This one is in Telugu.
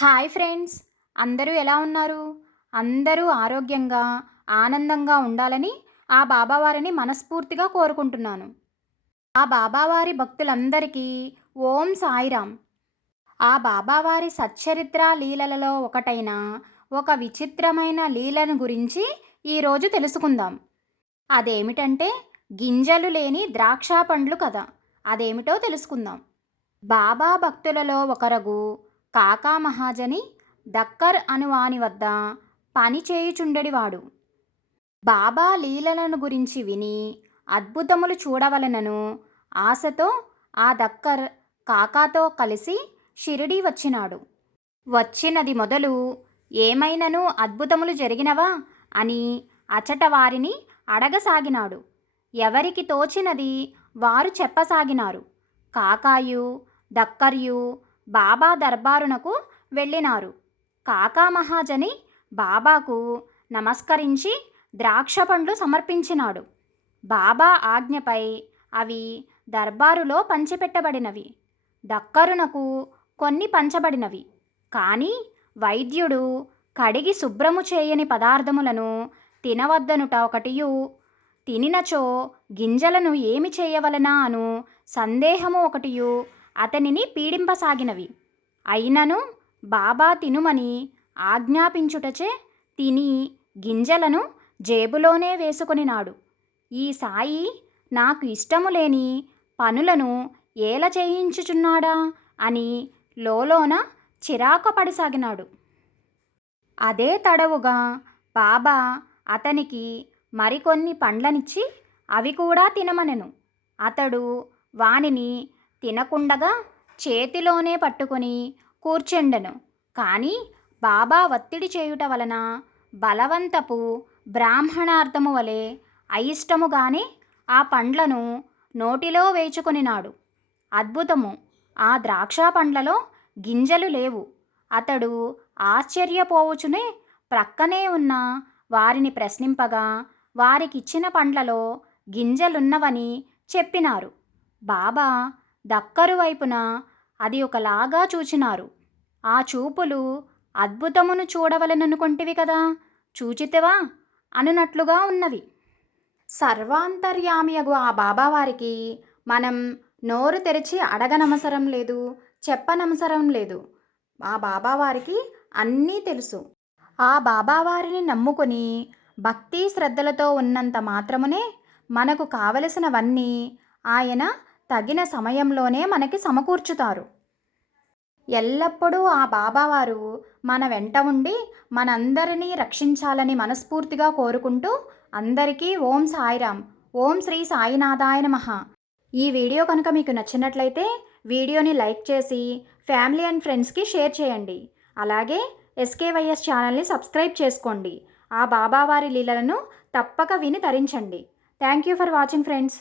హాయ్ ఫ్రెండ్స్, అందరూ ఎలా ఉన్నారు? అందరూ ఆరోగ్యంగా, ఆనందంగా ఉండాలని ఆ బాబావారిని మనస్ఫూర్తిగా కోరుకుంటున్నాను. ఆ బాబావారి భక్తులందరికీ ఓం సాయిరామ్. ఆ బాబావారి సచ్చరిత్ర లీలలలో ఒకటైన ఒక విచిత్రమైన లీలను గురించి ఈరోజు తెలుసుకుందాం. అదేమిటంటే గింజలు లేని ద్రాక్ష పండ్లు కథ. అదేమిటో తెలుసుకుందాం. బాబా భక్తులలో ఒకరగు కాకా మహాజని దక్కర్ అనువాని వద్ద పని చేయుచుండెడివాడు. బాబా లీలలను గురించి విని అద్భుతములు చూడవలనను ఆశతో ఆ దక్కర్ కాకాతో కలిసి షిరిడీ వచ్చినాడు. వచ్చినది మొదలు ఏమైనను అద్భుతములు జరిగినవా అని అచట వారిని అడగసాగినాడు. ఎవరికి తోచినది వారు చెప్పసాగినారు. కాకాయు దక్కర్యు బాబా దర్బారునకు వెళ్ళినారు. కాకా మహాజని బాబాకు నమస్కరించి ద్రాక్ష పండ్లు సమర్పించినాడు. బాబా ఆజ్ఞపై అవి దర్బారులో పంచిపెట్టబడినవి. దక్కరునకు కొన్ని పంచబడినవి. కానీ వైద్యుడు కడిగి శుభ్రము చేయని పదార్థములను తినవద్దనుట ఒకటియు, తినినచో గింజలను ఏమి చేయవలనా అను సందేహము ఒకటియు అతనిని పీడింపసాగినవి. అయినను బాబా తినుమని ఆజ్ఞాపించుటచే తిని గింజలను జేబులోనే వేసుకొనినాడు. ఈ సాయి నాకు ఇష్టము లేని పనులను ఏల చేయించుచున్నాడా అని లోలోన చిరాకు పడసాగినాడు. అదే తడవుగా బాబా అతనికి మరికొన్ని పండ్లనిచ్చి అవి కూడా తినమనెను. అతడు వానిని తినకుండగా చేతిలోనే పట్టుకొని కూర్చెండెను. కానీ బాబా ఒత్తిడి చేయుట వలన బలవంతపు బ్రాహ్మణార్థము వలె అయిష్టముగానే ఆ పండ్లను నోటిలో వేచుకొనినాడు. అద్భుతము! ఆ ద్రాక్ష పండ్లలో గింజలు లేవు. అతడు ఆశ్చర్యపోవుచునే ప్రక్కనే ఉన్న వారిని ప్రశ్నింపగా వారికిచ్చిన పండ్లలో గింజలున్నవని చెప్పినారు. బాబా దక్కరు వైపున అది ఒకలాగా చూచినారు. ఆ చూపులు అద్భుతమును చూడవలననుకొంటివి కదా, చూచితివా అనునట్లుగా ఉన్నవి. సర్వాంతర్యామియగు ఆ బాబావారికి మనం నోరు తెరిచి అడగనవసరం లేదు, చెప్పనవసరం లేదు. ఆ బాబావారికి అన్నీ తెలుసు. ఆ బాబావారిని నమ్ముకొని భక్తి శ్రద్ధలతో ఉన్నంత మాత్రమునే మనకు కావలసినవన్నీ ఆయన తగిన సమయంలోనే మనకి సమకూర్చుతారు. ఎల్లప్పుడూ ఆ బాబావారు మన వెంట ఉండి మనందరినీ రక్షించాలని మనస్ఫూర్తిగా కోరుకుంటూ అందరికీ ఓం సాయిరామ్, ఓం శ్రీ సాయినాథాయ నమః. ఈ వీడియో కనుక మీకు నచ్చినట్లయితే వీడియోని లైక్ చేసి ఫ్యామిలీ అండ్ ఫ్రెండ్స్కి షేర్ చేయండి. అలాగే ఎస్కేవైఎస్ ఛానల్ని సబ్స్క్రైబ్ చేసుకోండి. ఆ బాబావారి లీలలను తప్పక విని తరించండి. Thank you for watching friends.